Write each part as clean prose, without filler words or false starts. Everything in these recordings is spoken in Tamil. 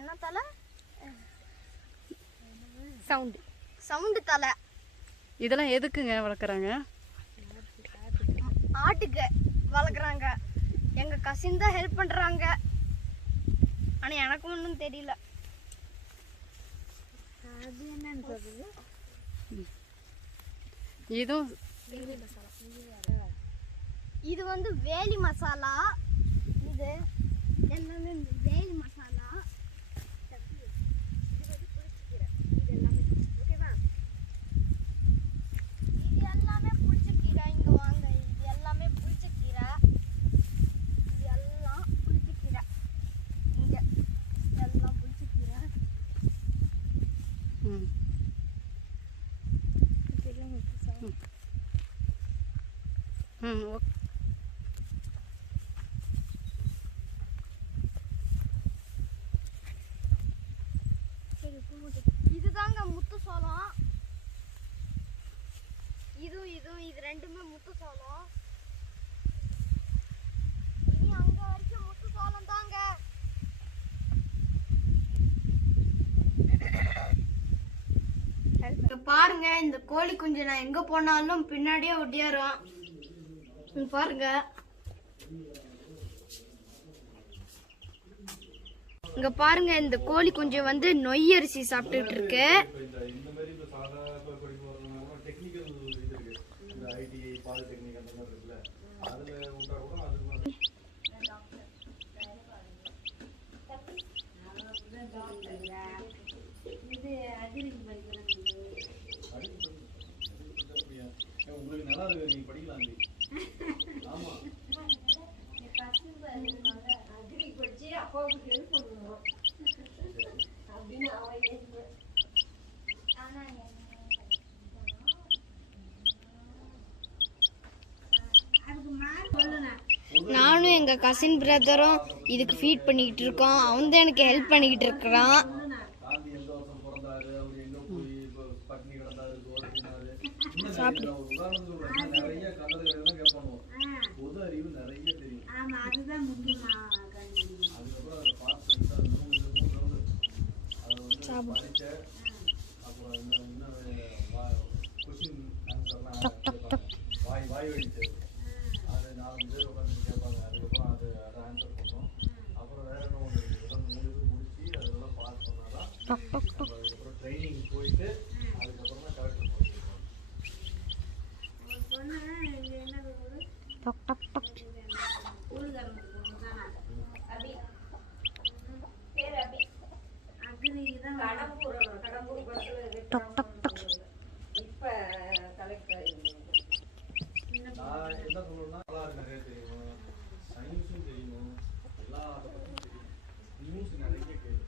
என்ன தலை? சவுண்டு தலை. இதெல்லாம் எதுக்குங்க வளர்க்குறாங்க? ஆட்டுக்கு வளர்க்குறாங்க. எங்க கசின் தான் ஹெல்ப் பண்றாங்க. ஆனா எனக்கு ஒன்றும் தெரியல. அது என்னன்னு சொல்றது? இது வந்து வேலி மசாலா. இது எல்லாமே வேலி மசாலா. இது எல்லாமே புளிச்சக்கீரை. இங்க வாங்க, இது எல்லாமே புளிச்சக்கீரை. இது எல்லாம் புளிச்சக்கீரை. இங்க எல்லாம் புளிச்சக்கீரை. இதுதாங்க முத்து சோளம். இது ரெண்டுமே முத்து சோளம். இனி அங்க வரைக்கும் முத்து சோளம் தாங்க. பாருங்க, இந்த கோழி குஞ்சு நான் எங்க போனாலும் பின்னாடியே ஒட்டியாரும். பாருங்க, இங்க பாருங்க, இந்த கோழி குஞ்சு வந்து நொய் அரிசி சாப்பிட்டுட்டு இருக்கு. உங்களுக்கு நல்லா இருக்கு, நீங்க படிக்கலாம். ஆமா, படிச்சு அப்பாவுக்கு ஹெல்ப் பண்ணுவோம் அப்படின்னு நானும் எங்க கசின் பிரதரும் இதுக்கு ஃபீட் பண்ணிக்கிட்டு இருக்கோம். அவன் தான் எனக்கு ஹெல்ப் பண்ணிக்கிட்டு இருக்கிறான். ட்ரைனிங் போயிட்டு அதுக்கப்புறமா கரெக்ட் இப்ப கலெக்டர் நான் என்ன சொல்லணும்னா நிறைய தெரியும், சயின்ஸும் தெரியும், எல்லா பக்கமும் தெரியும், நியூஸ் நிறைய கேட்கும்.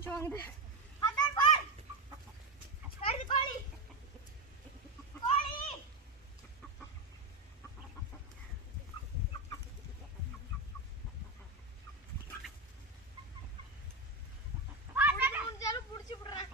மூச்சு வாங்குது. அதான் பார். வருது கோழி. கோழி. அதான் முடிஞ்சாலும் புடிச்சு விடுறேன்.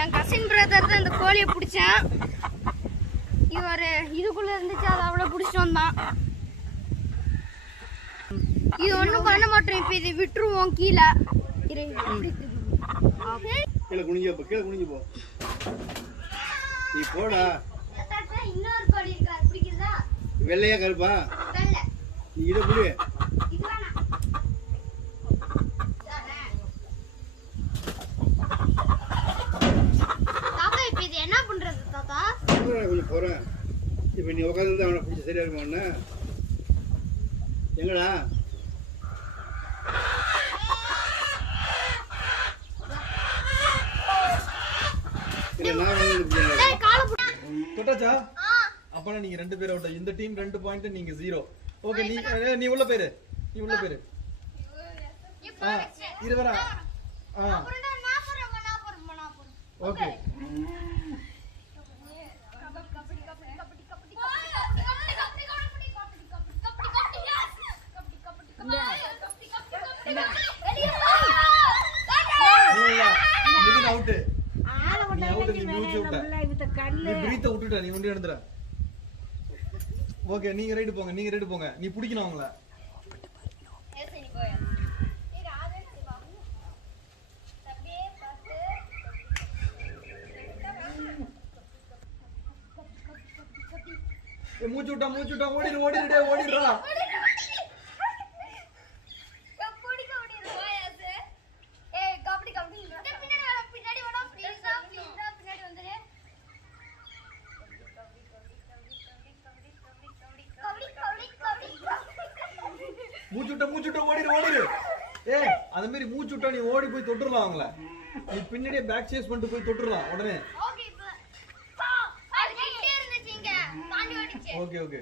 என் கசின் பிரதர் தான் இந்த கோழியை பிடிச்சேன். இவர் இதுக்குள்ள இருந்துச்சு, அதை அவ்வளோ பிடிச்சிட்டு வந்தான். இது ஒன்றும் பண்ண மாட்டோம், இப்போ இது விட்டுருவோம் கீழே. கீழே குனிஞ்சு போ, கீழே குனிஞ்சு போ. நீ போடா. இன்னொரு கோழி இருக்கா, பிடிக்குதா? வெள்ளையா கருப்பா? வெள்ளை. நீ இதை புடி. இது வேணாம். தாத்தா இப்போ இது என்ன பண்றது தாத்தா? கொஞ்சம் போறேன். இப்ப நீ உட்காந்து அவனை பிடிச்ச சரியா இருக்குமா? எங்கடா தொட்டாச்சா? அப்பனா நீங்க 2 பேர் அவுட். இந்த டீம் 2 பாயிண்ட், நீங்க 0. ஓகே, நீ உள்ள பேரு. நீ உள்ள பேரு. இது வரா. ஓகே. அவுட். நீ அவுட். நீ மூச்சு விட்ட. நீ பிரீத்த விட்டுட்ட. நீ ஒண்டி எடுத்துற. ஓகே, நீங்க ரைட் போங்க. நீங்க ரைட் போங்க. நீ பிடிக்கணும் அவங்கள. மூச்சு விட்டா, மூச்சு விட்டா. ஓடிடு, ஓடிடுடே, ஓடிடுறா. மூச்சுட்ட, மூச்சுட்ட, ஓடிடு, ஓடிடு. ஏய், அந்த மாதிரி மூச்சுட்டா நீ ஓடி போய் தொட்டுறலாம் அவங்கள. நீ பின்னாடியே பேக் சேஸ் பண்ணிட்டு போய் தொட்டுறலாம் உடனே. Okay okay.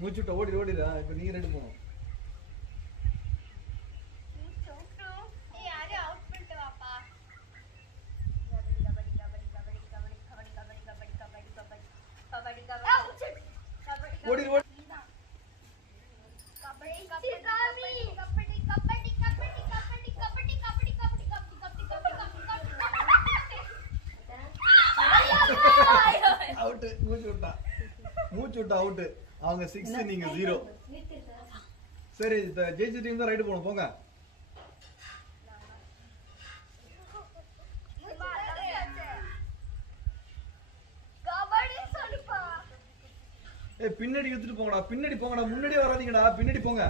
மூச்சுட்ட, ஓடிடு, ஓடிடு. இப்ப நீங்க ரெண்டு போங்க. ஓடிடு, ஓடி. அவுட். மூச்சு விட்டா, மூச்சு விட்டா அவுட். அவங்க 6, நீங்க 0. சரி, ஜெயிச்ச டீம் தான் ரைட் போணும். போங்க. ஏய், பின்னாடி இழுத்துட்டு போங்கடா. பின்னாடி போங்கடா. முன்னாடியே வராதீங்கடா. பின்னாடி போங்க.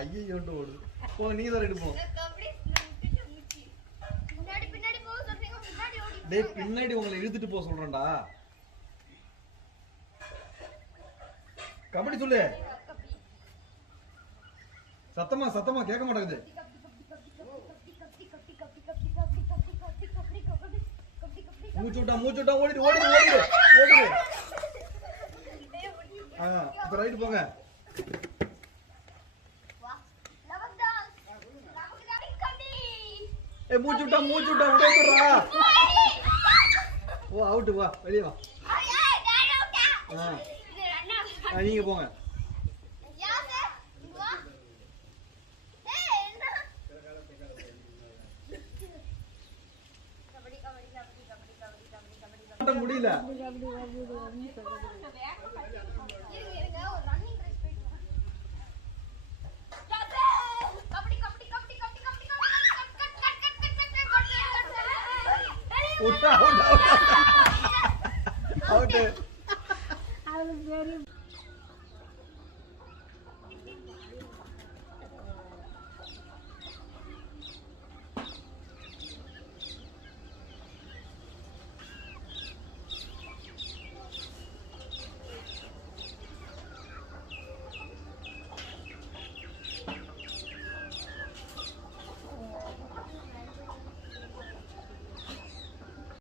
ஐயோண்டு ஓடு. போங்க, நீங்க தான் ரைட் போங்க. டேய், பின்னாடி உங்களை இழுத்துட்டு போக சொல்றேன்டா. கபடி சொல்லு. சத்தமா, சத்தமா கேட்க மாட்டேங்குது. மூச்சு விட்டா, மூச்சு விட்டா. ஓடிடு, ஓடிடு, ஓடிடு. போடுங்க. இப்ப ரைட் போங்க. மூச்சு விட்டா விடுறா. ஓ அவுட், வா வெளியே வா. நீங்க போங்க. முடியல. அவுட்.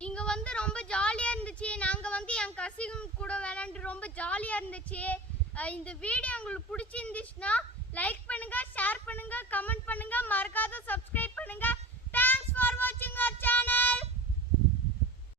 இங்க வந்து ரொம்ப ஜாலியா இருந்துச்சு. நாங்க வந்து என் கசின் கூட விளையாண்டு ரொம்ப ஜாலியா இருந்துச்சு. இந்த வீடியோ உங்களுக்கு பிடிச்சிருந்துச்சுன்னா